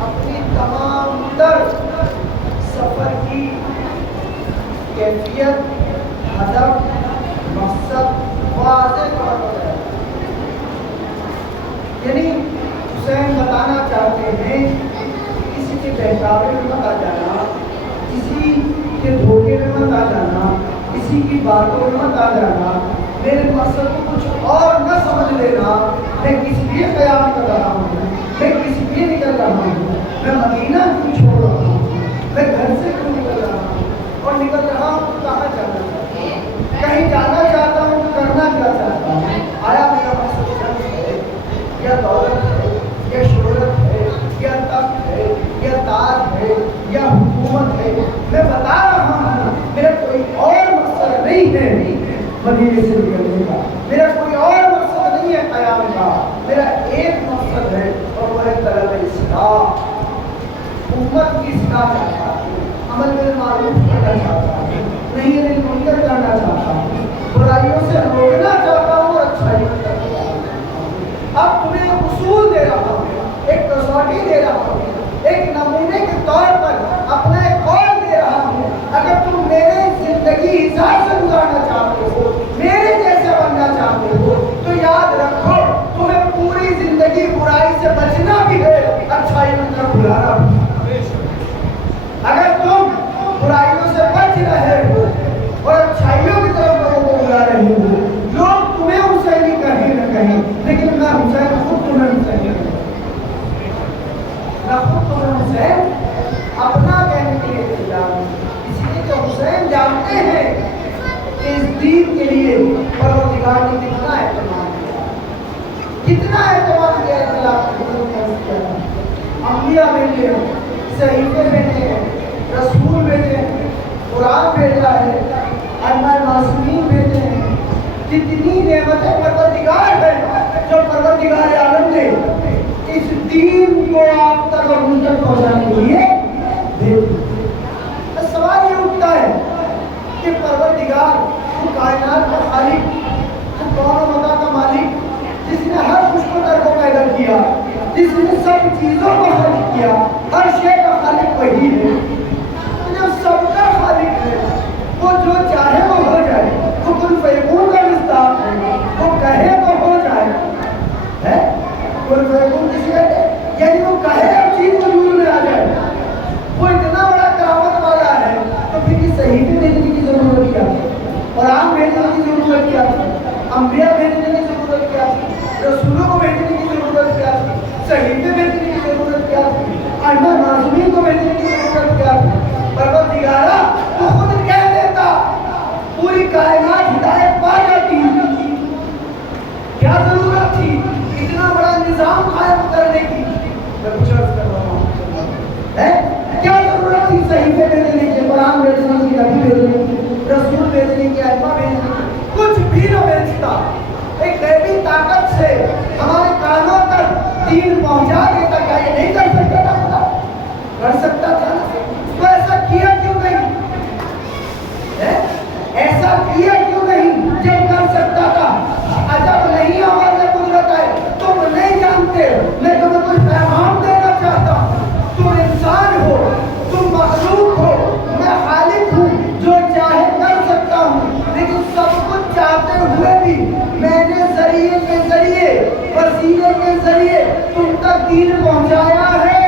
اپنی تمام تر سفر کی کیفیت، ہدف، مقصد واضح طور پر ہے. یعنی حسین بتانا چاہتے ہیں کسی کے بہکاوے میں مت آ جانا، کسی کے دھوکے میں مت آ جانا، کسی کی باتوں میں مت آ جانا، میرے مقصد کو کچھ اور نہ سمجھ لینا. میں کس لیے قیام کر رہا ہوں، میں کس لیے نکل رہا ہوں، میں مدینہ کیوں چھوڑ رہا ہوں، میں گھر سے کیوں نکل رہا ہوں، اور نکل رہا ہوں تو کہاں جانا چاہتا ہوں، کہیں جانا چاہتا ہوں تو کرنا کیا چاہتا ہوں. آیا میرا مقصد جنگ ہے یا دولت ہے یا شہرت ہے یا تخت ہے یا تاج ہے یا حکومت ہے؟ میں بتا رہا ہوں میرا کوئی اور مقصد نہیں ہے مدینے سے نکلنے کا، میرا کوئی اور مقصد نہیں ہے قیام کا. میرا ایک مقصد ہے اور وہ ہے طلب اصلاح. امت کی اصلاح چاہتا ہوں، عمل بالمعروف کرنا چاہتا ہوں، نہیں منکر کرنا چاہتا ہوں، برائیوں سے روکنا چاہتا ہوں اور اچھائی کرنا چاہتا ہوں. اب تمہیں ایک اصول دے رہا ہوں، ایک کسوٹی دے رہا ہوں، ایک نمونے کے طور پر اپنا ایک قول دے رہا ہوں. اگر تم میرے زندگی حساب سے گزارنا چاہتے ہو، میرے جیسے بننا چاہتے ہو، تو یاد رکھو تمہیں پوری زندگی برائی سے بچنا بھی ہے، اچھائی کی طرف بلانا بھی. اگر تم برائیوں سے بچ رہے ہو اور اچھائیوں کی طرف لوگوں کو بلا رہے ہو، لوگ تمہیں حسینی کہیں نہ کہیں، لیکن میں حسین خود تمہیں حسینی کہوں، میں خود تمہیں حسین اپنا کہنے کے لیے تیار ہوں. اس لیے کہ حسین جانتے ہیں کہ اس دین کے لیے پروردگار نے کتنا اہتمام کیا، کتنا اہتمام کیا. انبیاء بھیجے ہیں، صحیفے بھیجے ہیں، رسول بھیجے ہیں، قرآن بھیجا ہے، ائمہ معصومین بھیجے ہیں. کتنی نعمتیں پروردگار ہیں جو پروردگار عالم نے اس دین کو آپ تک اور ان تک پہنچانے کے لیے بھیجا. سوال یہ اٹھتا ہے کہ پروردگار وہ کائنات کا خالق، وہ کون و مکان کا مالک، جس نے ہر خوش و تر کو پیدا کیا، جس نے سب چیزوں کو خلق کیا، ہر شے کا خالق وہی ہے. جو سب کا خالق ہے وہ جو چاہے وہ ہو جائے، وہ کن فیکون کا مصداق ہے، وہ کہے تو ہو جائے. کن فیکون کسی کہتے ہیں یعنی وہ کہے اور چیز وجود میں آ جائے. وہ اتنا بڑا کرامت والا ہے تو پھر یہ صحیفے بھیجنے کی ضرورت کیا تھی، قرآن بھیجنے کی ضرورت کیا تھی، انبیاء بھیجنے کی ضرورت کیا تھی، رسولوں کو بھیجنے کی ضرورت کیا تھی، صحیفے بھیجنے کی ضرورت کیا تھی، ائمہ معصومین کو بھیجنے کی ضرورت کیا تھی؟ پروردگارا تو خود کہہ دیتا پوری کائنات ہدایت پا جاتی. کیا ضرورت تھی اتنا بڑا نظام قائم کرنے کی؟ میں کچھ عرض کر رہا ہوں، کیا ضرورت تھی صحیفے بھیجنے کی، قرآن بھیجنے کی، نبی بھیجنے کی، رسول بھیجنے کی، ائمہ بھیجنے کی؟ کچھ بھی نہ بھیجتا، ایک غیبی طاقت سے ہمارے کانوں تک دین پہنچا دیتا. کیا یہ نہیں کر سکتا تھا؟ خدا کر سکتا تھا. تو ایسا کیا کیوں نہیں؟ ایسا کیا کیوں نہیں جب کر سکتا تھا؟ عجب نہیں ہمارے قدرت ہے، تم نہیں جانتے. میں تمہیں کچھ پیغام دینا چاہتا ہوں. تم انسان ہو، تم مخلوق ہو، میں خالق ہوں، جو چاہے وسیلے کے ذریعے تم تک دین پہنچایا ہے۔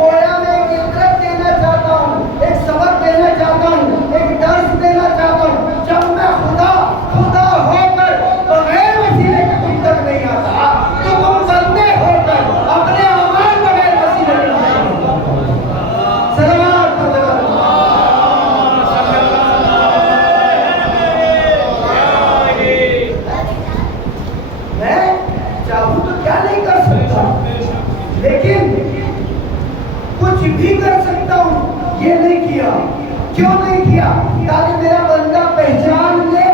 گویا میں ایک عبرت دینا چاہتا ہوں، ایک سبق دینا چاہتا ہوں، ایک درس دینا چاہتا ہوں۔ جب میں خدا ہو کر بغیر وسیلے کے تم تک نہیں آتا، تو تم بندے ہو کر اپنے اعمال بغیر وسیلے کے نہیں آتا۔ سلامات میں چاہوں تو کیا نہیں کر سکتا، لیکن کچھ بھی کر سکتا ہوں، یہ نہیں کیا۔ کیوں نہیں کیا؟ تاکہ میرا بندہ پہچان لے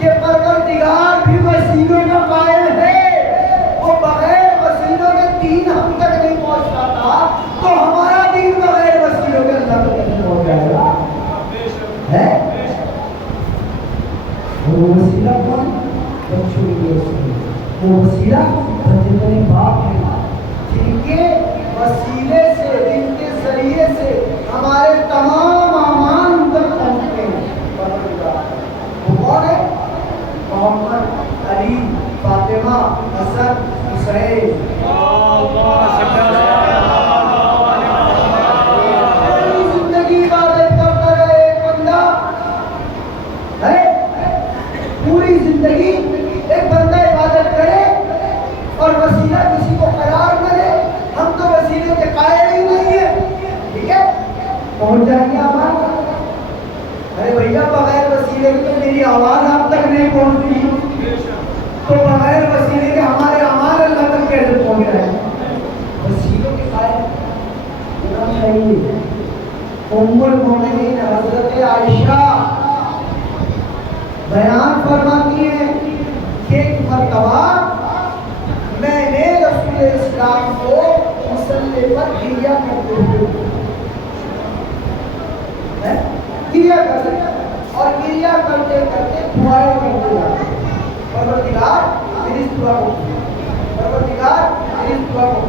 کہ پروردگار بھی وسیلوں کا قائل ہے، وہ بغیر وسیلوں کے دین ہم تک نہیں پہنچ پاتا، تو ہمارا دین بغیر وسیلوں کے اللہ تک نہیں پہنچ جائے گا۔ ہے وہ وسیلہ کون؟ بچوں کے وسیلہ، وہ وسیلہ بڑے باپ ہے، جن کے وسیلے سے، جن کے ذریعے سے ہمارے تمام اعمال تک پہنچتے ہیں۔ وہ کون ہے؟ محمد، علی، فاطمہ، حسن، حسین۔ پوری زندگی عبادت کرتا رہے ایک بندہ، ہے پوری زندگی ایک بندہ عبادت کرے اور وسیلہ کسی کو قرار نہ دے۔ ہم تو وسیلے کے قائل ہی نہیں ہیں، ٹھیک ہے، پہنچ جائیں گے آواز۔ ارے بھیا بغیر وسیلے کے تو میری آواز آپ تک نہیں پہنچتی، تو بغیر وسیلے کے ہمارے اعمال اللہ تک کیسے پہنچ رہے ہیں؟ وسیلوں کے قائل ہونا چاہیے۔ ام المومنین حضرت عائشہ بیان فرماتی ہیں کہ ایک مرتبہ میں نے رسول اسلام کو مصلی پر گریا کرتے ہوئے اور گریا کرتے کرتے دعائیں کرتے جاتے، پروردگار میری دعا کو، پروردگار میری دعا کو،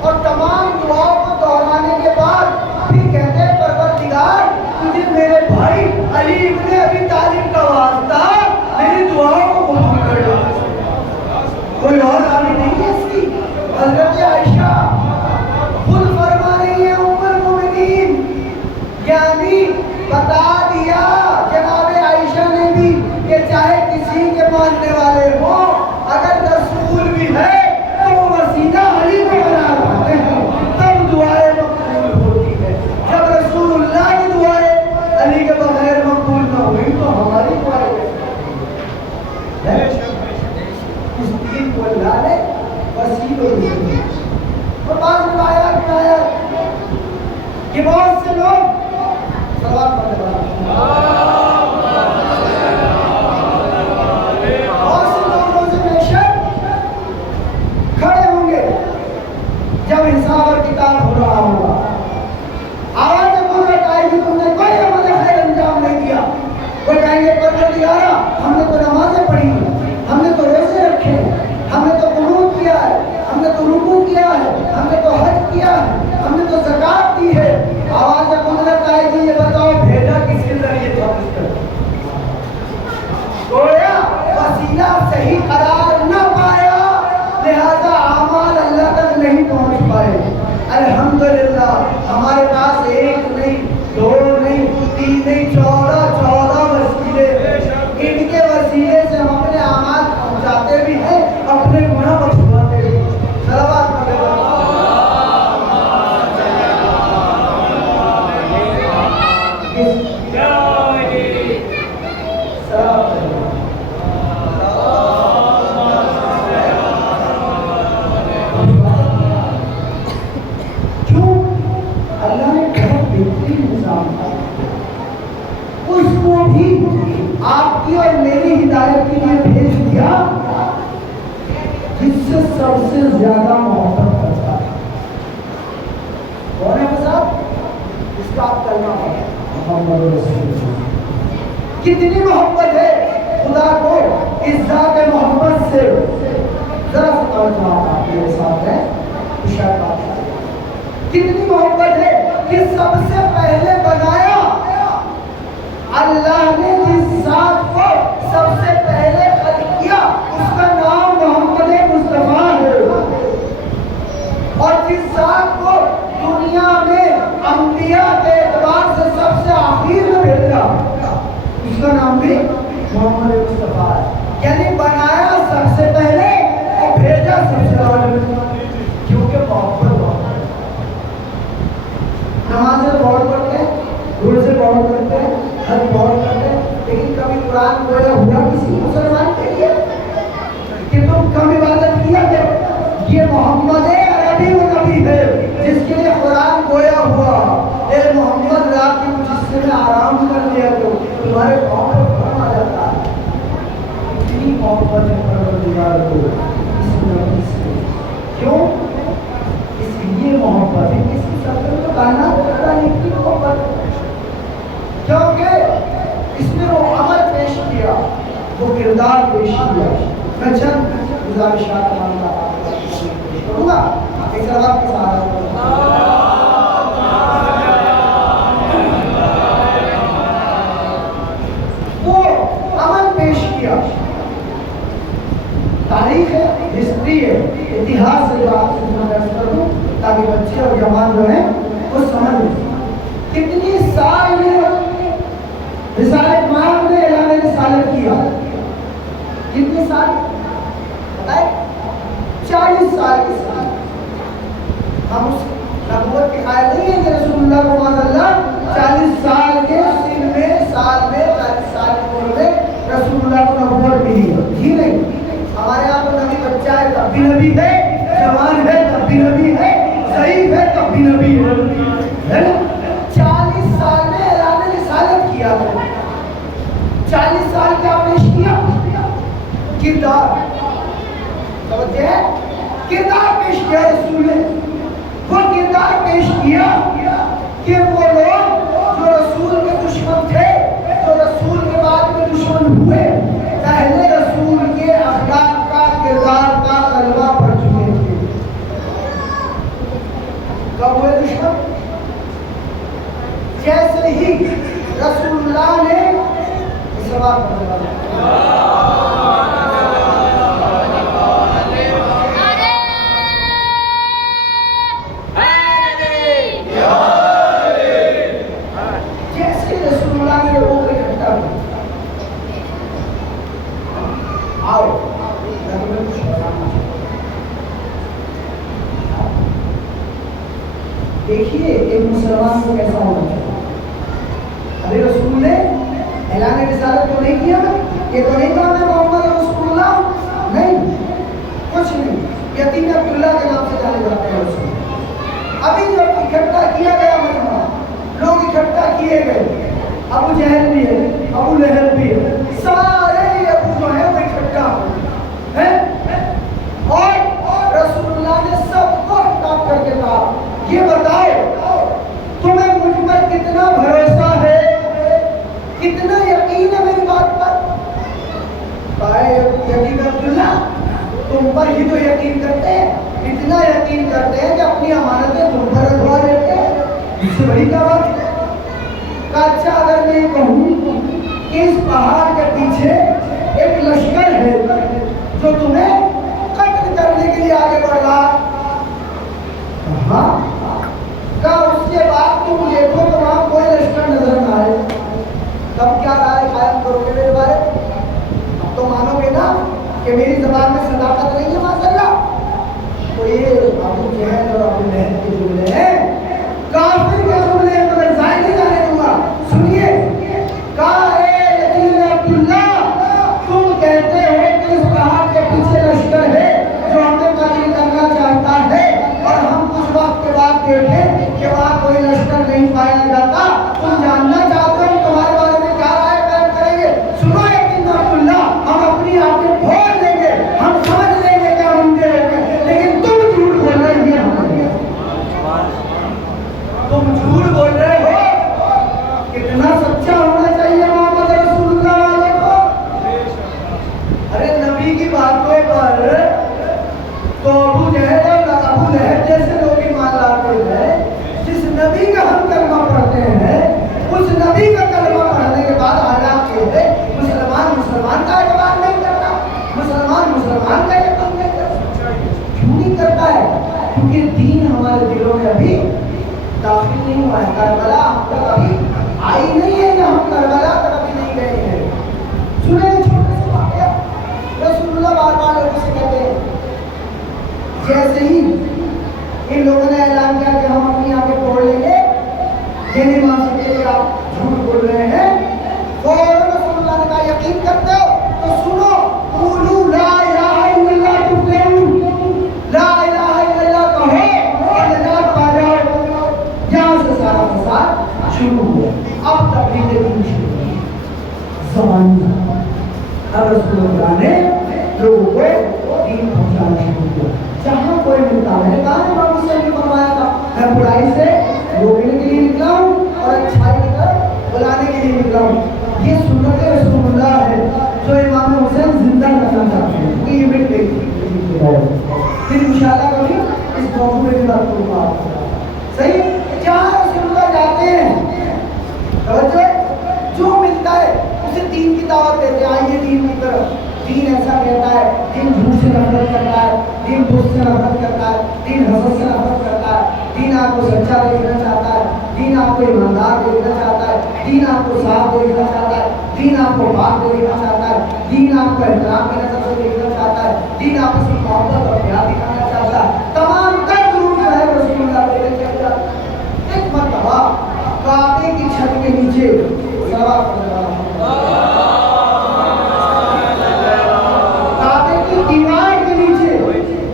اور تمام دعاؤں کو دہرانے کے بعد پھر کہتے ہیں پروردگار تجھے میرے بھائی علی ابن ابی طالب کا واسطہ میری دعاؤں کو قبول کر دو۔ کوئی اور آنے نہیں ہے اس کی۔ حضرت عائشہ خود فرما رہی ہے ام المومنین، یعنی بتا دیا جناب عائشہ نے بھی کہ چاہے کسی کے ماننے والے ہوں، اگر رسول بھی ہے تو وہ وسیلہ علی کو بنا پاتے ہیں، تب دعائیں مقبول ہوتی ہے۔ جب رسول اللہ کی دعائیں علی کے بغیر مقبول نہ ہوئی تو ہماری دعائیں اس دین کو اللہ نے وسیلوں دی۔ اور بعض روایات میں آیا کہ بہت سے لوگ سوال کرتے ہیں، بہت سے لوگ روز محشر کھڑے ہوں گے جب حساب اور کتاب ہو رہا ہوگا، آواز قدرت آئے گی تم نے کوئی عمل خیر انجام نہیں دیا، وہ کہیں گے پروردگارا ہم نے تو نمازیں پڑھی، ہم نے تو روزے رکھے، ہم نے تو قنوت کیا ہے، ہم نے تو رکوع کیا ہے، ہم نے تو حج کیا ہے، ہم نے تو زکات دی ہے۔ آواز قدرت آئے گی، یہ بتاؤ بھیجا کس کے ذریعے تھا؟ گویا وسیلہ صحیح قرار نہ پایا، لہذا اعمال اللہ تک نہیں پہنچ پائے۔ الحمدللہ ہمارے پاس ایک نہیں، دو نہیں، تین نہیں، 14 وسیلے، ان کے وسیلے سے ہم اپنے اعمال پہنچاتے بھی ہیں، اپنے گناہ بخشواتے بھی ہیں۔ صلوات پڑھیں۔ اللہ نے بہت بہترین نظام تھا، اس کو بھی آپ کی اور میری ہدایت کے لیے بھیج دیا، جس سے سب سے زیادہ محبت کرتا ہے۔ کون ہے صاحب؟ اس کا آپ کلمہ ہے محمد رسول اللہ۔ کتنی محبت ہے خدا کو اس ذات محبت سے، ذرا سا توجہ آپ میرے ساتھ ہے، اشارہ بات ہے۔ کتنی محبت ہے کہ سب سے پہلے بنایا اللہ نے جس ذات کو سب سے پہلے خلق کیا، اس کا نام محمد مصطفیٰ محمد مصطفیٰ ہے، یعنی بنایا سب سے پہلے اور بھیجا سب سے اول، کیونکہ محبت بہت ہے۔ نمازیں بہت پڑھتے ہیں، روزے بہت کرتے ہیں، حج بہت کرتے ہیں، لیکن کبھی قرآن گویا ہوا کسی مسلمان کے لیے کہ تم کم عبادت کیا کرو؟ یہ محمد عربی وہ نبی ہے جس کے لیے قرآن گویا ہوا، اے محمد رات کے کچھ حصے میں آرام کر لیا کرو، تمہارے پاؤں پر فرم آ جاتا ہے۔ اتنی محبت ہے پروردگار کو اس نبی سے، کیوں؟ اس لیے محبت ہے، کسی سفر کو کہنا پڑتا ہے اتنی محبت، کیونکہ اس میں وہ عمل پیش کیا، وہ کردار پیش کیا۔ میں چند گزارشات مانگا آپ کو پیش کروں گا، ایک سوال کے ساتھ وہ عمل پیش کیا۔ تاریخ ہے، ہسٹری ہے، اتہاس سے جو آپ سے درس کروں تاکہ بچے اور جوان جو ہیں وہ سمجھ لیں کتنی سال میں رسالت مآب نے اعلان رسالت کیا، کتنے سال بتائیں؟ 40 سال کے سال۔ ہم اس نبوت کے قائل نہیں ہیں کہ رسول اللہ کو معاذ اللہ 40 سال کے سن میں، سال میں، 40 سال کی عمر میں رسول اللہ کو نبوت ملی ہے، جی نہیں۔ ہمارے یہاں تو نبی بچہ ہے تب بھی نبی ہے، جوان ہے تب بھی نبی ہے، ضعیف ہے تب بھی نبی ہے نا؟ 40 سال میں اعلان رسالت کیا ہے۔ 40 سال کیا پیش کیا؟ کردار، سمجھے؟ کردار پیش کیا رسول نے۔ وہ کردار پیش کیا کہ وہ لوگ جو رسول کے دشمن تھے، جو رسول کے بعد میں دشمن ہوئے، پہلے رسول کے اخلاق کا، کردار کا غلبہ پڑ چکے تھے۔ کب ہوئے دشمن؟ جیسے ہی رسول اللہ نے سوال کرنا جیسے رسول اللہ نے لوگوں کو اکٹھا کیا، آؤ دیکھیے ایک مسلمان کو کیسا ہونا چاہیے۔ ابھی رسول نے اعلان رسالت تو نہیں کیا، یہ تو نہیں کہا میں محمد رسول اللہ، نہیں، کچھ نہیں، یتیم عبداللہ کے نام سے جانے جاتے ہیں رسول۔ ابھی جب اکٹھا کیا گیا مجمع، لوگ اکٹھا کیے گئے، ابو جہل بھی ہے، ابو لہب بھی ہے، سارے ابو جو ہیں وہ اکٹھا ہیں، اور رسول اللہ نے سب کو خطاب کر کے کہا یہ بتاؤ تمہیں مجھ پر کتنا بھروسہ ہے، کتنا یقین ہے میری بات پر؟ یقین عبداللہ تم پر ہی تو یقین کرتے ہیں، اتنا یقین کرتے ہیں کہ اپنی امانتیں تم پر رکھوا دیتے ہیں، اس سے بڑی کیا بات ہے؟ اچھا اگر میں کہوں کہ اس پہاڑ کے پیچھے ایک لشکر ہے جو تمہیں قتل کرنے کے لیے آگے بڑھ رہا، ہاں کہا اس کے بعد تم دیکھو تو وہاں کوئی لشکر نظر نہ آئے، تب کیا رائے قائم کرو گے میرے بارے؟ اب تو مانو گے نا کہ میری زبان میں صداقت نہیں ہے ماشاء اللہ۔ تو یہ ابو جہل اور ابو لہب کے جملے ہیں، کافر کے جملے ہیں، مگر ظاہر نہیں جانے دوں گا۔ سنیے، کہا اے یتیم عبداللہ تم کہتے ہو کہ اس پہاڑ کے پیچھے لشکر ہے جو ہمیں قتل کرنا چاہتا ہے، اور ہم کچھ وقت کے بعد دیکھیں کہ وہاں کوئی لشکر نہیں پایا جاتا، تم جاننا چاہتے ہو تمہارے بارے میں کیا رائے قائم کریں گے؟ سنو یتیم عبداللہ، ہم اپنی آنکھیں کھول دیں گے، ہم سمجھ لیں گے کیا منتے ہوگے، لیکن تم جھوٹ بول رہے ہیں، تم جھوٹ بول رہے ہو۔ کتنا سچا ہونا چاہیے محمد رسول اللہ والے کو۔ ارے نبی کی باتوں پر تو ابو جہل اور ابو لہب جیسے لوگ ایمان لاتے ہیں، جس نبی کا ہم کلمہ پڑھتے ہیں، اس نبی کا کلمہ پڑھنے کے بعد حالات یہ ہے مسلمان کا اعتبار نہیں کرتا، مسلمان کا یقین نہیں کرتا۔ کیوں نہیں کرتا ہے؟ کیونکہ دین ہمارے دلوں میں ابھی داخل نہیں ہوا ہے، کربلا ہم تک ابھی آئی نہیں ہے، ہم کربلا تک ابھی نہیں گئے ہیں۔ سنیں جیسے ہی ان لوگوں نے اعلان کیا کہ ہم اپنی آنکھیں توڑ لیں گے، یہ نہیں مان سکتے کہ آپ جھوٹ بول رہے ہیں، فوراً رسول اللہ نے کہا یقین کرتے ہو تو سنو، قولوا لا الہ الا اللہ تفلحوا، لا الہ الا اللہ کہو اور نجات پا جاؤ۔ یہاں سے سارا فساد شروع ہوا۔ اب تبلیغ دین شروع ہوئی زبانی، اب رسول اللہ نے لوگوں کو دین پہنچانا شروع کیا۔ جہاں کوئی ملتا ہے، کہاں امام حسین نے فرمایا تھا میں برائی سے روکنے کے لیے نکلا ہوں اور اچھائی کی طرف بلانے کے لیے نکلا ہوں۔ یہ سنت رسول اللہ ہے جو امام حسین زندہ کرنا چاہتے ہیں، کوئی ایونٹ دیکھیے پھر انشاءاللہ کبھی اس موضوع میں بھی بات کروں گا۔ صحیح، جہاں رسول اللہ جاتے ہیں توجہ، جو ملتا ہے اسے دین کی دعوت دیتے ہیں، آئیے دین کی طرف۔ دین ایسا کہتا ہے، دین جھوٹ سے نفرت کرتا ہے، دین بت سے نفرت کرتا ہے، دین حسد سے نفرت کرتا ہے، دین آپ کو سچا دیکھنا چاہتا ہے، دین آپ کو ایماندار دیکھنا چاہتا ہے، دین آپ کو صاف دیکھنا چاہتا ہے، دین آپ کو پاک دیکھنا چاہتا ہے، دین آپ کو احترام کی نظر سے دیکھنا چاہتا ہے، دین آپ کی محبت اور پیار دکھانا چاہتا ہے۔ تمام تر ضرور جو ہے رسول اللہ علیہ وسلم ایک مرتبہ کعبے کی چھت کے نیچے صلوات دیوار کے نیچے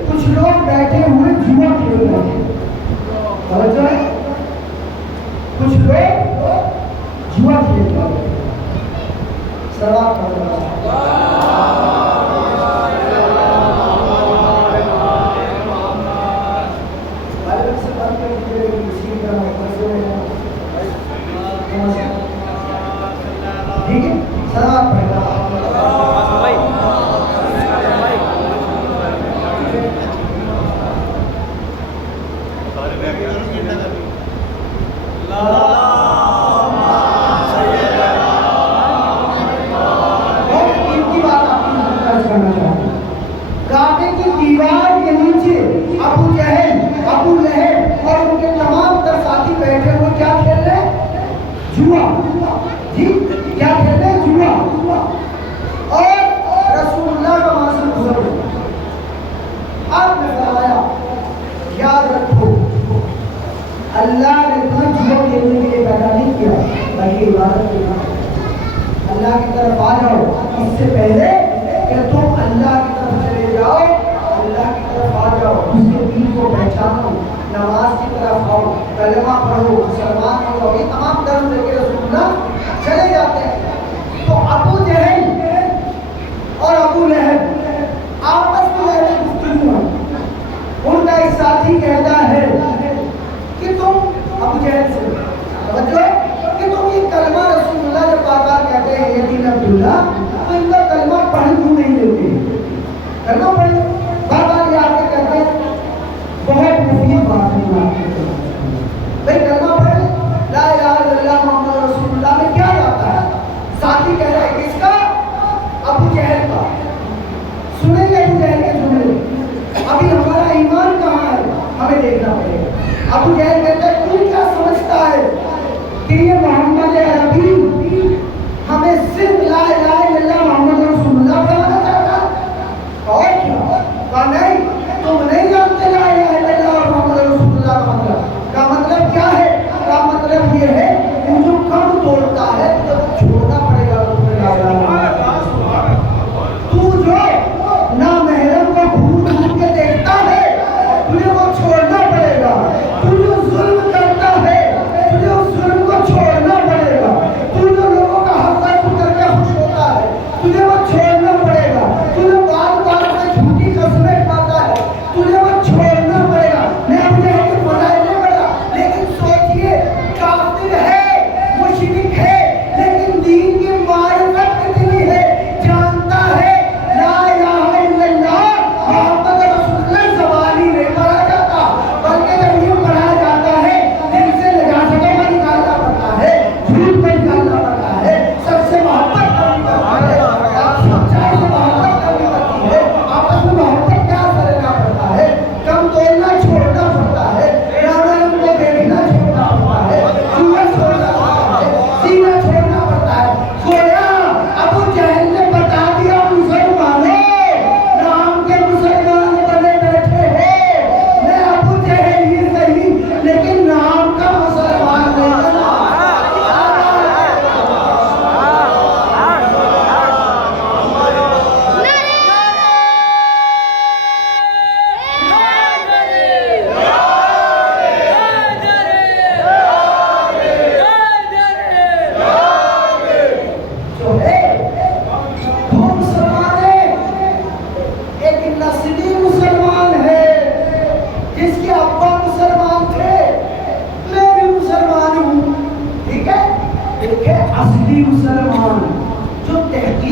کچھ لوگ بیٹھے ہوئے جوا کھیل رہے ہیں، کچھ لوگ جوا کھیل رہے ہیں، سواب پڑھ رہا ہے۔ ٹھیک ہے، سواب پڑھ رہا ہے۔ کعبے کی دیوار کے نیچے ابو جہل، ابو لہب اور ان کے تمام تر ساتھی بیٹھے ہوئے کیا کھیل رہے ہیں؟ جوا۔ جی کیا کھیل رہے ہیں؟ جوا۔ اور رسول اللہ کا وہاں سے گزر گیا۔ آپ نے فرمایا یاد رکھو اللہ نے تمہیں جوا کھیلنے کے لیے پیدا نہیں کیا بلکہ عبادت کے لیے۔ اللہ کی طرف آ جاؤ، اس سے پہلے کہ تم اللہ کی طرف چلے جاؤ، اللہ کی طرف آ جاؤ، اس کے دین کو پہچانو، نماز کی طرف آؤ، کلمہ پڑھو، مسلمان ہو جاؤ۔ یہ تمام درم لے کے رسول اللہ چلے جاتے ہیں۔ تو ابو جہل اور ابو لہب آپس میں ایسی گفتگو ہے، ان کا ایک ساتھی کہتا ہے کہ تم ابو جہل سے توجہ کہ تم یہ کلمہ رسول اللہ جب بار بار کہتے ہیں یہ دین عبداللہ، تو ان کا کلمہ پڑھ کیوں نہیں لیتے؟ کلمہ پڑھ بار بار یہ آ کے کہتے ہیں، بہت مفید بات ہے بھائی، کلمہ پڑھ لا الہ الا اللہ محمد رسول اللہ میں کیا جاتا ہے؟ ساتھی کہہ رہا ہے کس کا؟ ابو جہل کا۔ سنیں گے ابو جہل کے جملے، ابھی ہمارا ایمان کہاں ہے ہمیں دیکھنا پڑے گا۔ ابو جہل کہتا ہے تو کیا سمجھتا ہے کہ یہ محمد عربی ہمیں صرف لا الہ الا اللہ محمد رسول اللہ بنانا چاہتا ہے؟ اور کیا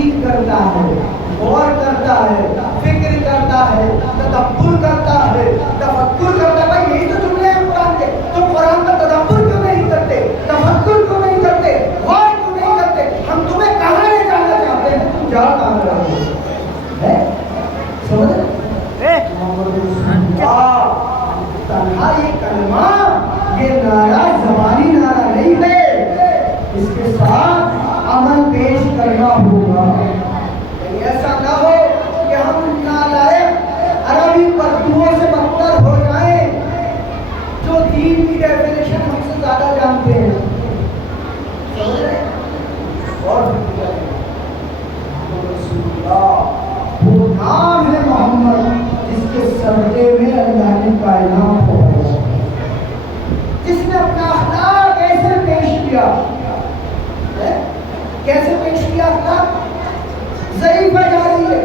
تحقیق کرتا ہے، غور کرتا ہے، فکر کرتا ہے، تدبر کرتا ہے، تفکر کرتا ہے. بھائی یہی تو جملے ہیں قرآن کے. تم قرآن کا تدبر کیوں نہیں کرتے، تفکر کیوں نہیں کرتے، غور کیوں نہیں کرتے؟ ہم تمہیں کہاں لے جانا چاہتے ہیں، تم جا کہاں رہے ہو؟ سمجھ تنہا یہ کلمہ، یہ نعرہ زبانی نعرہ نہیں ہے، اس کے ساتھ عمل پیش کرنا ہوگا. ایسا نہ ہو کہ ہم نالائق عربی پرتوؤں سے بدتر ہو جائیں جو دین کی ڈیفینیشن ہم سے زیادہ جانتے ہیں. اور وہ نام ہے محمد جس کے صدقے میں اللہ نے کائنات کو پیدا کیا، جس نے اپنا اخلاق کیسے پیش کیا، کیسے پیش کیا اخلاق؟ ضعیفہ جاری ہے،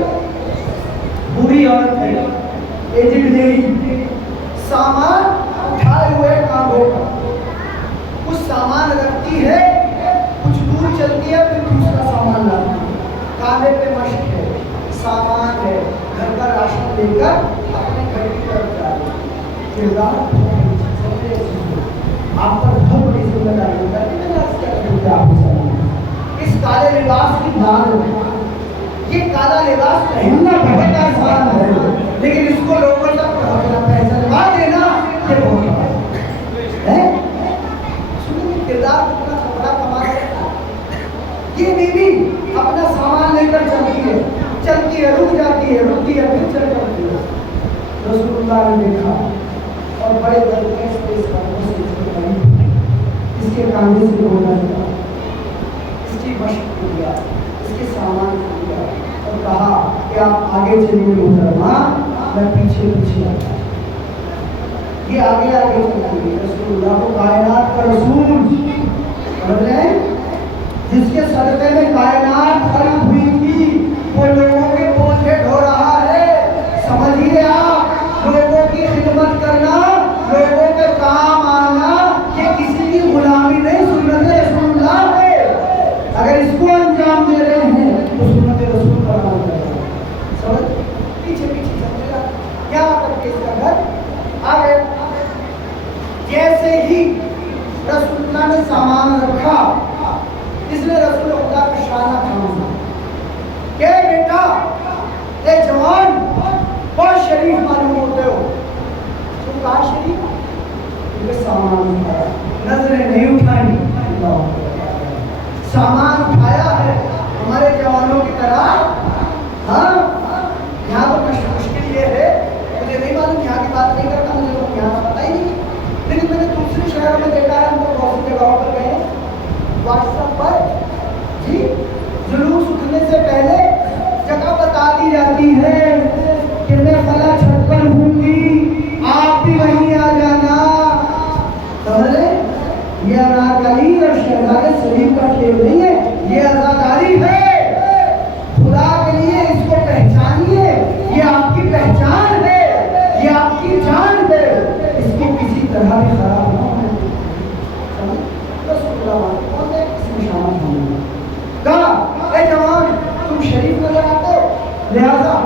بری عورت ہے، ایجڈ لیڈی، سامان اٹھائے ہوئے کاندھوں کا، کچھ سامان رکھتی ہے، کچھ دور چلتی ہے، پھر دوسرا سامان لاتی ہے، کاندھے پہ مشق ہے، سامان ہے، گھر کا راشن لے کر اپنے گھر کی طرف جا رہی ہے. کردار آپ پر بہت بڑی ذمہ داری ہوتا ہے. میں نے عرض کیا کہ آپ کو سلام، اس کالے لباس کی دار، یہ کالا لباس پہننا بہت آسان ہے، لیکن اس کو لوگوں تک پہچانوا دینا یہ بہت ہے. سنیں کردار کتنا بڑا کمال ہے. یہ بیوی اپنا سامان لے کر چلتی ہے، چلتی ہے، رک جاتی ہے، رکتی ہے، پھر چل جاتی ہے. رسول اللہ نے دیکھا اور بڑے دلکش سے اس کاموں سے اس کے کاندھے سے بولنا دیا، اس کی مشق کیا، اس کے سامان کیا اور کہا کہ آپ آگے چلیے محترمہ، میں پیچھے پیچھے آتا. یہ آگے آگے چلتی ہے. رسول اللہ کو کائنات کا رسول سمجھ رہے ہیں، جس کے صدقے میں کائنات خلق ہوئی تھی، وہ لوگوں کے بوجھے ڈھو رہا ہے. سمجھیے آپ، لوگوں کی خدمت کرنا، لوگوں کے کام آنا، یہ کسی کی غلامی نہیں، سنت رسول اللہ ہے. اگر اس کو انجام دے رہے ہیں تو سنت رسول کا عمل کریں. سمجھ پیچھے پیچھے چلتے گا یہاں تک کہ اس کا گھر آگے. جیسے ہی رسول اللہ نے سامان رکھا، اس نے رسول خدا کا شانہ تھاما کہ بیٹا، اے جوان، بہت شریف معلوم ہوتے ہو. تم کہاں شریف؟ تمہیں سامان اٹھایا، نظریں نہیں اٹھائیں. سامان اٹھایا ہے ہمارے جوانوں کی طرح. ہاں یہاں تو مشکل یہ ہے، مجھے نہیں معلوم، یہاں کی بات نہیں کرتا، مجھے تو یہاں پتہ ہی نہیں، لیکن میں نے دوسرے شہروں میں دیکھا ہے، ہم تو بہت سی جگہوں پر گئے واٹس ایپ پر، جی جلوس اٹھنے سے پہلے جگہ بتا دی جاتی ہے کہ میں فلاں چھت پر ہوں گی، آپ بھی وہیں آ جانا. سمجھ رہے؟ یہ اناکاری اور شہزادے سلیم کا کھیل نہیں ہے، یہ عزاداری ہے. خدا کے لیے اس کو پہچانیے، یہ آپ کی پہچان ہے، یہ آپ کی جان ہے، اس کو کسی طرح بھی خراب نہ ہونے دیں. رسول اللہ کون ہے اس میں شامل ہونا. کہا اے جوان، تم شریف نظر آتے ہو، لہذا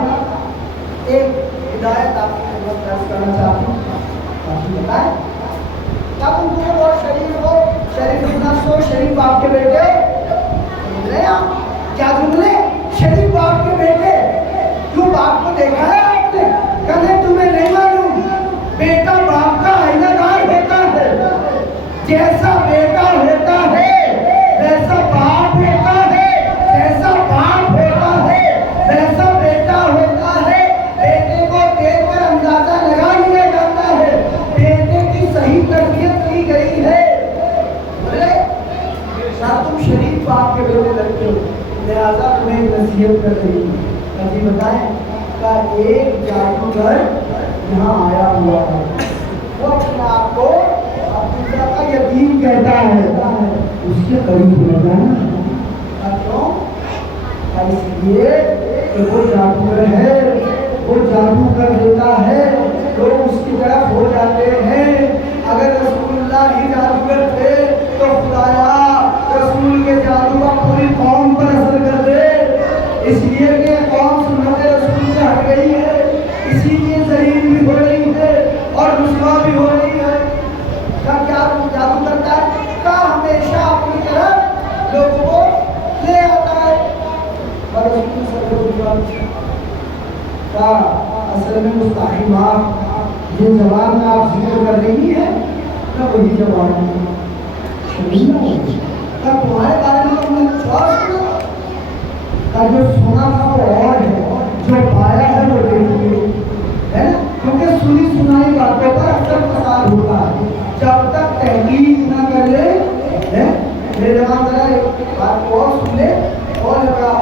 ایک ہدایت آپ کی خدمت درج کرنا چاہتی ہوں. آپ کو بتائیں کیا تم پورے بہت شریف ہو، شریف نفس ہو، شریف باپ کے بیٹے سمجھ رہے ہیں آپ کیا جملے؟ شریف باپ کے بیٹے. کیوں باپ کو دیکھا ہے آپ نے؟ کہنے تمہیں نہیں معلوم، بیٹا باپ کا آئینہ دار ہوتا ہے. جیسا بیٹا ہوتا ہے ویسا باپ ہوتا ہے، جیسا باپ ہوتا ہے ویسا بیٹا ہوتا ہے. بیٹے کو دیکھ کر اندازہ لگا لیا جاتا ہے بیٹے کی صحیح تربیت کی گئی ہے. کیا تم شریف باپ کے بیٹے لگتے ہو؟ لہٰذا تمہیں نصیحت کر رہی ہوں. جی بتائیں کا ایک جادوگر یہاں آیا ہوا ہے، وہ اپنے آپ کو عبداللہ کا یتیم کہتا ہے، اس کے قریب ہو جانا. کیوں؟ اس لیے کہ وہ جادوگر ہے، وہ جادو کر دیتا ہے، لوگ اس کی طرف ہو جاتے ہیں. اگر رسول اللہ ہی جادوگر تھے تو خدایا رسول کے جادو کا پوری قوم پر اثر کر دے. کیا اصل میں مستحی ماں یہ جوان میں آپ ذکر کر رہی ہے نہ وہی جوان ہے کیا تمہارے بارے میں تم نے کچھ اور سنا؟ کیا جو سنا تھا وہ اور ہے، جو پایا ہے وہ دیکھ ہے نا، کیونکہ سنی سنائی باتوں پر اکثر فساد ہوتا ہے جب تک تحقیق نہ کر لے۔ میرے جوان ذرا ایک بات کو اور سن لے، اور بڑا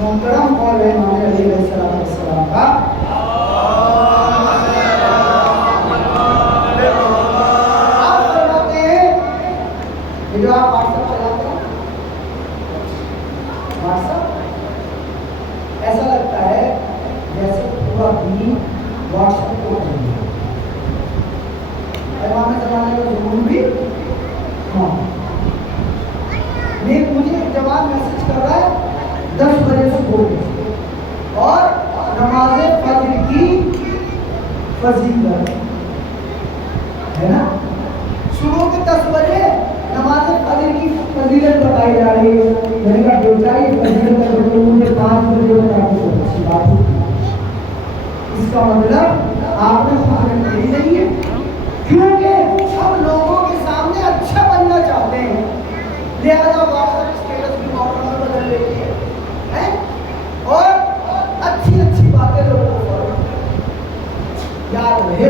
محترم قول ہے امام علی علیہ السلام کا، آپ فرماتے ہیں یہ جو آپ واٹس ایپ چلاتے ہیں، واٹس ایپ ایسا لگتا ہے جیسے پورا دین واٹس ایپ کو چاہیے، امام زمانے کا ضرور بھی ہاں۔ مجھے ایک جوان میسج کر رہا ہے 10 بجے صبح اور نماز فجر کی فضیلت ہے نا، صبح کے 10 بجے نماز فجر کی فضیلت بتائی جا رہی ہے، میں نے کہا بیٹا یہ فضیلت ہے تو مجھے 5 بجے بتا کے تو اچھی بات ہوتی ہے، اس کا مطلب آپ نے خواہش کی نہیں ہے، کیونکہ ہم لوگوں کے سامنے اچھا بننا چاہتے ہیں، لہذا واٹس ایپ اسٹیٹس بھی موقع میں بدل لیتی ہے اور اچھی اچھی باتیں لوگوں کو یاد رہے،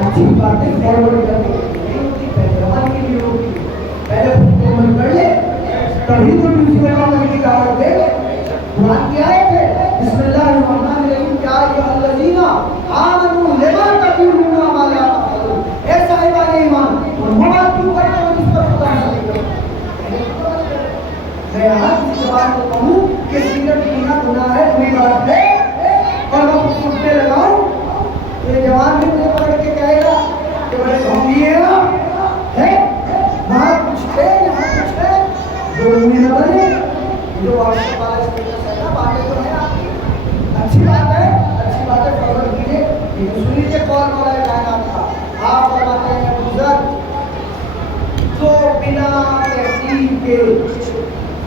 اچھی باتیں فارورڈ کرنے نہیں ہوتی، پہلے عمل کے لیے ہوتی، پہلے خود کو عمل کر لے تبھی تو دوسرے کو عمل کی دعوت دے۔ قرآن کی آیت ہے بسم اللہ الرحمن الرحیم، کیا ایھا الذین آمنوا لما تقولون ما لا تفعلون، اے صاحبان ایمان وہ بات کیوں کرتے ہو جس پر خدا نہیں کرتا۔ میں یہاں کسی جوان کو کہوں کہ سگریٹ پینا گناہ ہے، کوئی بات ہے، اور میں کچھ سننے لگاؤں تو یہ جوان بھی مجھے پکڑ کے کہے گا کہ بڑے ڈھونگی ہے نا، ہے وہاں کچھ ہے یہاں کچھ ہے، دو رومی نہ بنے۔ جو واٹس ایپ والا اسٹیٹس ہے نا، باتیں تو ہیں آپ کی، اچھی بات ہے، اچھی بات ہے فارورڈ کیجیے، لیکن سن لیجیے قول مولا کائنات کا، آپ فرماتے ہیں بزرگ جو بنا تحقیق کے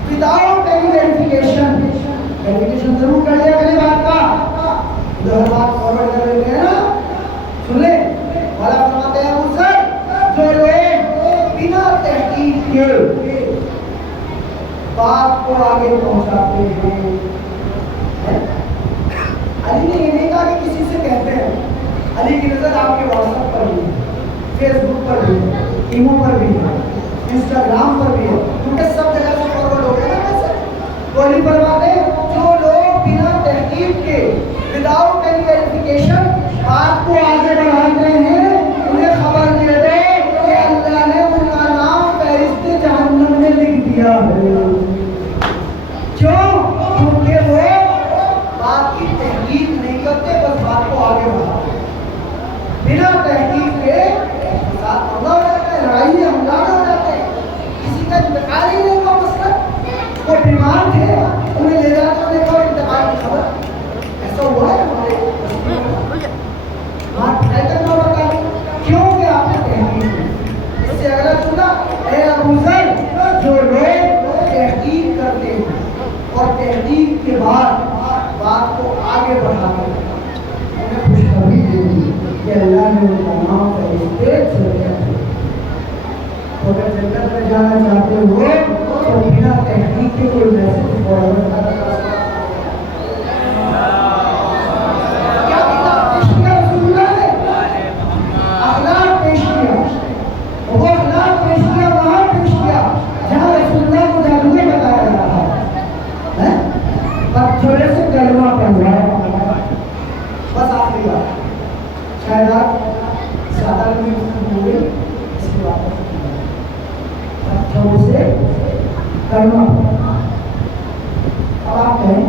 وداؤٹ اینی ویریفیکیشن ضرور کر لیا پہلی بات کا، جو ہر بات فارورڈ کر لیتے ہیں نا، سن لیں مولا فرماتے ہیں بزرگ جو لوگ بنا تحقیق کے بات کو آگے پہنچاتے ہیں۔ علی نے یہ نہیں کہا کہ کسی سے کہتے ہیں، علی کی نظر آپ کے واٹس ایپ پر بھی ہے، فیس بک پر بھی ہے، ایمو پر بھی ہے، انسٹاگرام پر بھی ہے، کیونکہ سب جگہ سے فارورڈ ہو گیا نا کیسے۔ تو علی فرماتے ہیں جو لوگ بنا تحقیق کے وداؤٹ اینی ویریفیکیشن بات کو آگے بڑھاتے ہیں، انہیں خبر دے دے کہ اللہ نے ان کا نام فہرست جہنم میں لکھ دیا ہے۔ کیوں؟ کیونکہ وہ بات کی تحقیق نہیں کرتے، بس بات کو آگے بڑھاتے ہیں، بنا تحقیق کے ساتھ حملہ ہو جاتا ہے، لڑائی میں ہنگامے ہو جاتے ہیں، کسی کا انتقال ہی نہیں ہوا، مسئلہ وہ بیمار تھے انہیں لے جاتے ہیں، دیکھو انتقال کی خبر، ایسا ہوا ہے ہمارے وہاں پڑھائی کرنا پڑتا ہے، کیوں کہ آپ نے تحقیق کی۔ اس سے اگلا جملہ اے ابو ذر جو لوگ تحقیق کرتے ہیں اور تحقیق کے بعد بات کو آگے بڑھاتے ہیں، انہیں خوشخبری دے دی کہ اللہ نے ان کا نام فرشتے جنت میں، تو اگر جنت میں جانا چاہتے ہو تو بنا تحقیق کے کوئی میسج فارورڈ نہ کر سکتا۔ کیا کتاب پیش کیا رسول اللہ نے؟ اخلاق پیش کیا، وہ اخلاق پیش کیا، وہاں پیش کیا جہاں رسول اللہ کو جادو بتایا جا رہا ہے، پتھرے سے کلمہ پڑھوایا۔ بس آخری بات، شاید آپ زیادہ لمبی گفتگو ہو گئی، اس کی بات پتھروں سے کلمہ پڑھوایا۔ اب آپ کہیں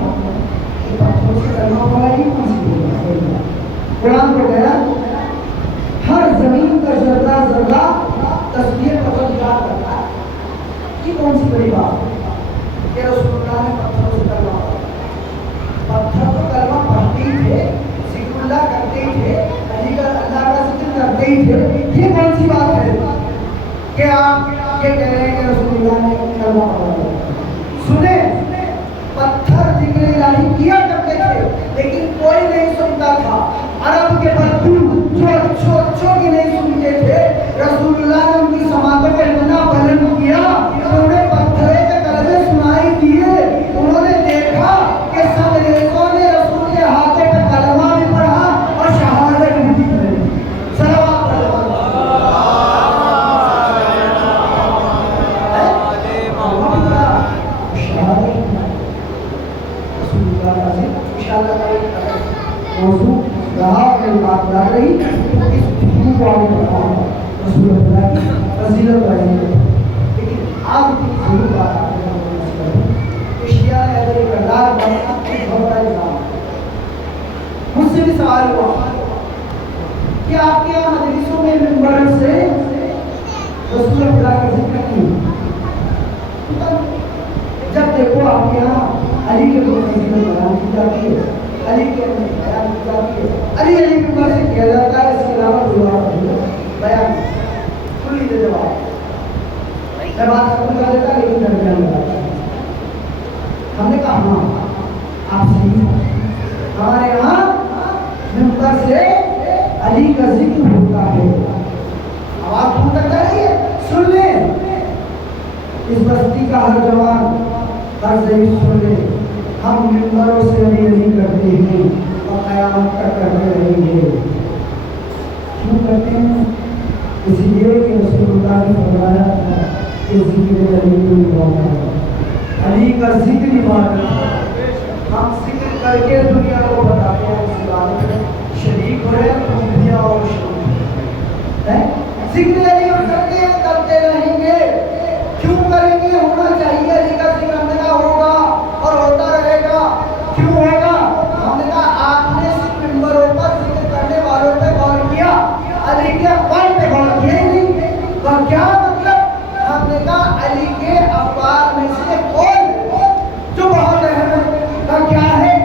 کہ پتھروں سے کلمہ پڑھوائی کون سی بات ہے؟ قرآن کو کہا ہر زمین کا ذرہ ذرہ تسبیح پروردگار کرتا ہے، یہ کون سی بڑی بات ہے کہ رسول اللہ نے پتھروں سے کلمہ پڑھا؟ پتھر تو کلمہ پڑھتے ہی تھے، ذکر اللہ کرتے ہی تھے، اللہ کا ذکر کرتے ہی تھے، یہ کون سی بات ہے کہ آپ یہ کہہ رہے ہیں کہ رسول اللہ نے کلمہ پڑھا؟ سنیں، پتھر ذکر الہی شہادت رسول اللہ کا ذکر انشاءاللہ موضوع رہا اور بات جا رہی اس گفتگو کو آگے بڑھاؤں رسول اللہ کی فضیلت بیان لیکن آج کی ضرور بات آپ نے کہ شیعہ نے اگر ایک کردار بننا بہت بڑا الزام مجھ سے بھی سوال ہوا کہ آپ کے یہاں مجلسوں میں ممبر سے رسول اللہ کا ذکر نہیں جب دیکھو آپ کے یہاں علی کے کوئی فضیلت بیان کی جاتی ہے علی کے بیان کی جاتی ہے علی علی کے اوپر سے کیا جاتا ہے اس کے علاوہ کوئی اور بیان کھلی دے جواب میں بات ختم کر دیتا لیکن درمیان میں ہم نے کہا ہاں آپ صحیح ہمارے یہاں ممبر سے علی کا ذکر ہوتا ہے آواز دور تک جا رہی ہے سن لیں اس بستی کا ہر جوان ہر ضعیف سن لیں ہم ممبروں سے علی علی کرتے ہیں اور قیامت تک کرتے رہیں گے کیوں کرتے ہیں اس لیے کہ رسول اللہ نے فرمایا تھا کہ ذکر علی کو عبادت ہے علی کا ذکر عبادت ہے ہم ذکر کر کے دنیا کو بتاتے ہیں اس عبادت میں شریک ہو رہے ہیں دنیا اور شریک ہے ذکر علی ہم کرتے رہیں گے کیوں کریں گے ہونا چاہیے علی کا ذکر ہم نے کہا ہوگا اور ہوتا رہے گا کیوں ہوگا ہم نے کہا آپ نے صرف ممبروں پر ذکر کرنے والوں پہ غور کیا علی کے اقوال پہ غور کیا ہی نہیں تو کیا مطلب ہم نے کہا علی کے اقوال میں سے قول جو بہت اہم ہے تو کیا ہے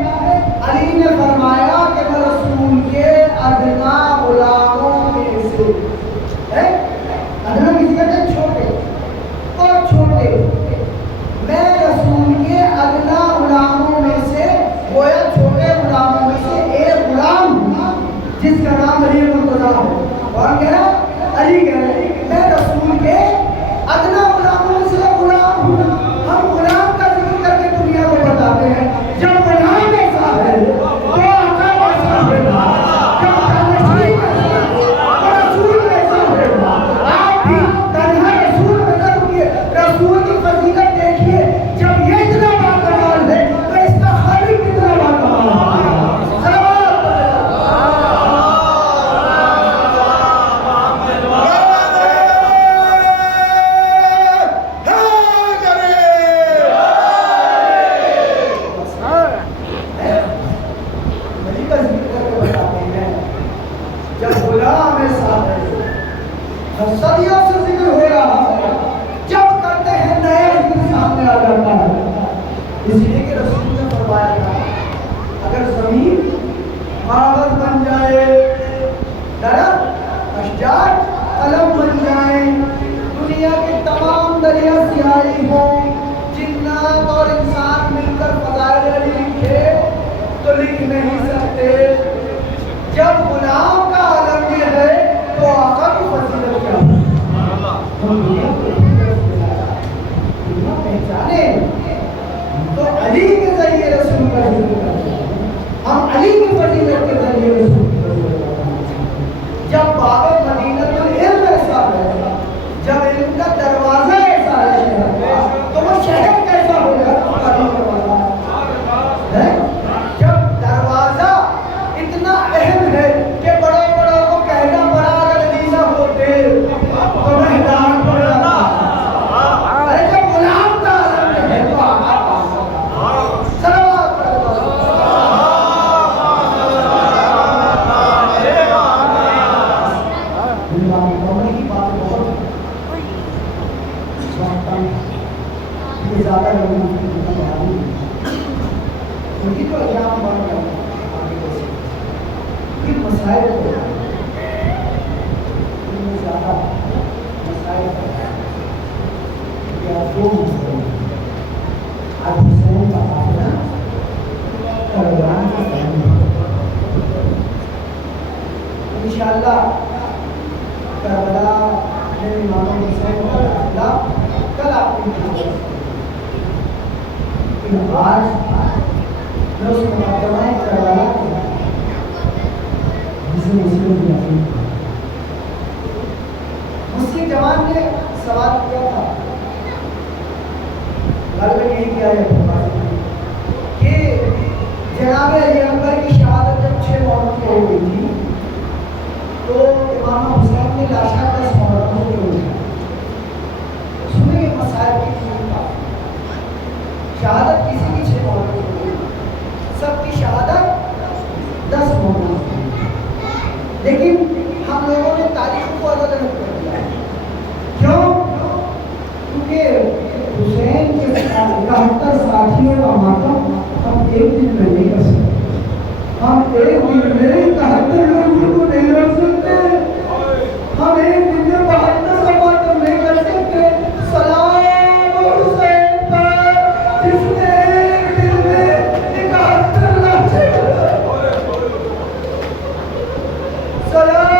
علی نے فرمایا کہ میں رسول کے ادنا غلاموں میں سے ادنا کسی کہتے ہیں چھوٹے اور چھوٹے میں رسول کے ادنا غلاموں میں سے گویا چھوٹے غلاموں میں سے ایک غلام جس کا نام علی مرتضیٰ ہے کون کہہ رہا علی کہہ رہا ہے میں رسول کے ادنا غلاموں میں سے غلام ہوں ہم غلام کا ذکر کر کے دنیا کو بتاتے ہیں جب غلام ایسا ہے تو آقا ایسا ہے جب تنشی ایسا ہے تو رسول ایسا ہے آپ بھی تنہا رسول بدل ہوئے رسول کی فضیلت دیکھیے جب یہ اتنا باکمال ہے تو اس کا خالق کتنا باکمال ہے صدیوں سے ذکر ہو رہا ہے جب کرتے ہیں نیا ذکر سامنے آ جاتا ہے اس لیے کہ رسول نے فرمایا تھا اگر زمین کاغذ بن جائے درخت اشجار قلم بن جائیں دنیا کے تمام دریا سیاہی ہوں جنات اور انسان مل کر فضائل علی لکھے تو لکھ نہیں سکتے جب غلام کا عالم یہ ہے تو آقا کی فضیلت کیا ہے ہم دنیا پہچانے تو علی کے ذریعے رسول کا ذکر کرتے ہیں ہم علی کی فضیلت کے ذریعے رسول کا ذکر کرتے ہیں جب باب مدینہ العلم ایسا ہے جب علم کا دروازہ ایسا ہے تو وہ شہر کیسا ہو جائے ہے جب دروازہ اتنا اہم ہے کہ بڑوں بڑوں کو کہنا پڑا اگر علی نہ ہوتے تو میدان پڑ جاتا ارے جب غلام کا عالم ہے تو آقا صلوات کی بات بہت زیادہ ان کی تو ایام بڑھ گیا پھر مسائل ان میں زیادہ مسائل یا دو مسائل آج حسین کا قافلہ کربلا کا قیام انشاءاللہ کربلا میں امام حسین کا قافلہ کل آپ کی آج میں اس مقدمہ کربلا جسے مسلم جوان نے سوال کیا تھا گھر میں یہی کیا ہے کہ جناب علی اکبر کی شہادت جب 6 محرم کو ہو گئی تھی تو امام حسین نے لاشا 10 محرم کو ہو گئی. سنیں یہ مسائل کی شہادت کسی کی 6 محرم کو ہو گئی, سب کی شہادت 10 محرم کو. لیکن ہم لوگوں نے تاریخ کو الگ الگ کر دیا ہے. کیوں؟ کیونکہ حسین کے 71 ساتھیوں کا ماتم ہم ایک دن میں نہیں کر سکتے. ہم ایک دن میں 71 لوگوں کو نہیں رکھ سکتے. ہم ایک دن میں 72 کا ماتم نہیں کر سکتے. سلام حسین پر جس نے ایک دن میں 71 لاکھ. سلام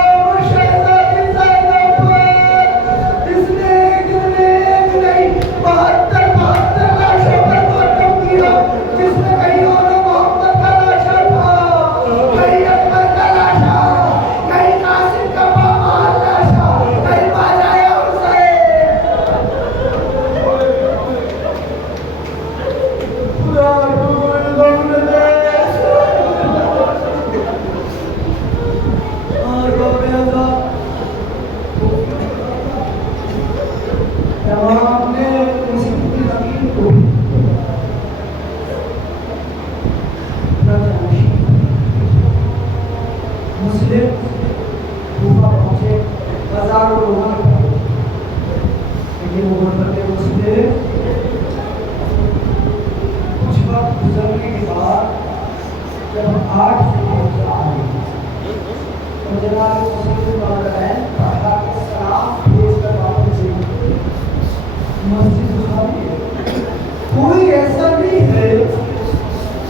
کوئی ایسا نہیں ہے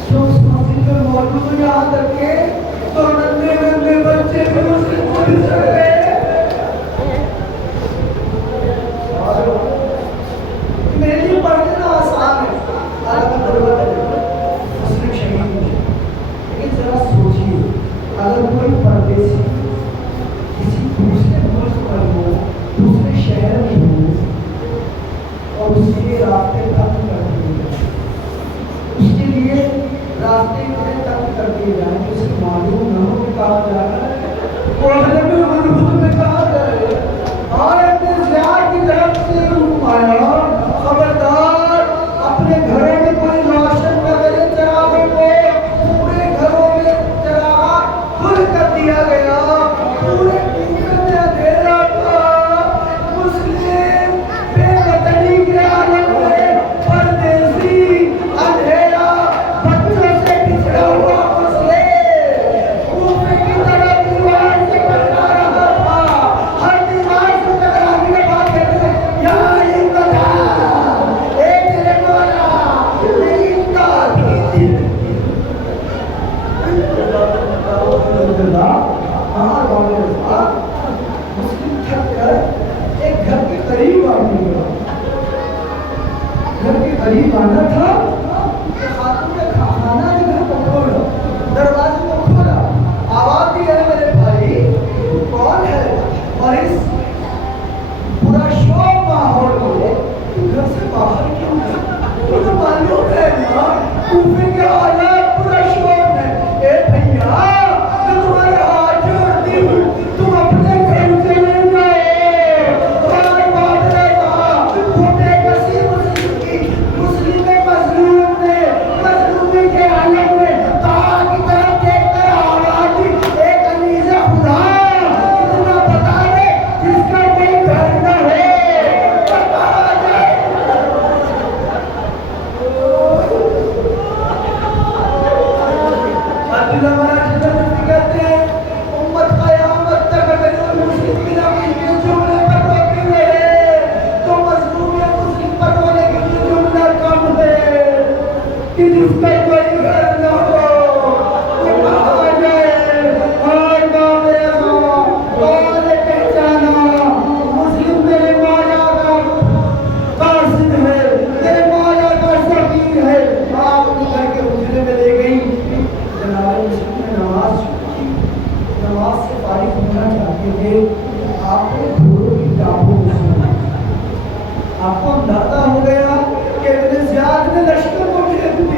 جو اس مسجد میں موجود یہاں تک کہ تو ننھے ننھے بچے بھی مسجد کو نہیں سکتے. میرے لیے پڑھنا آسان ہے, مسلم شہید ہے, لیکن ذرا سوچیے اگر کوئی پردیسی کسی دوسرے ملک پر ہو, دوسرے شہر میں ہو اور اس کے راستے تنگ کر دیے جائیں, اس کے لیے راستے اتنے تنگ کر دیے جائیں کہ اسے معلوم نہ ہو کہ کہاں جا رہا ہے, کوہلے میں غربت میں کہاں جا رہے ہیں, اور اپنے زیاد کی طرف سے روح آیا. خبردار اپنے گھروں میں کوئی روشن وغیرہ چراغوں کو پورے گھروں میں چراغ کھل کر دیا گیا. پورے کوفے میں اندھیرا تھا. مسلم بے وطنی کے عالم میں پردیسی اندھیرا بچوں سے بچھڑا ہوا مسلم کوفے کی طرف دیوار سے ٹکرا رہا تھا. ہر دیوار سے ٹکرانے کے بعد کہتے ہیں یا علی بتا اے تیرے مولا میری امداد کیجیے. مسلم تھک کر ایک گھر کے قریب آ گیا. گھر کے قریب آنا تھا کہ خاتون نے کھانا جو گھر کو کھولا, دروازے کو کھولا, آواز دی ہے میرے بھائی تو کون ہے, اور اس پورا شور ماحول میں گھر سے باہر کیوں ہے. تو معلوم ہے نا کوفے کے حالات پورا شور ہے. اے بھیا میں تمہارے ہاتھ جوڑتی ہوں, تم اپنے گھر چلے جاؤ. بار بار رہا پھوٹے کسی مسلم کی, مسلم مظلوم نے مظلومی کے عالم میں تار کی طرف دیکھ کر آواز دی ایک انیز خدا اتنا بتا دے جس کا کوئی گھر نہ ہو بتا جائے. عبداللہ مراج جنتی کہتے ہیں امت قیامت تک اگر مسلمین کے جملے پر روتی رہے تو مظلوم یا مسلم پر رونے کے لیے جملہ کم ہے کہ جس کا کوئی گھر نہ ہو وہ کہا جائے. اور میرے ماں کون پہچانا مسلم میرے مولا کا قاصد ہے, میرے مولا کا شفیع ہے. آپ اپنے گھر کے حجرے میں لے گئی. جناب مسلم نے نماز سے فارغ ہونا چاہتے تھے. آپ نے گھوڑوں کی ٹانگوں کو سنا, آپ کو اندازہ ہو گیا کہ ابن زیاد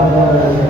اللہ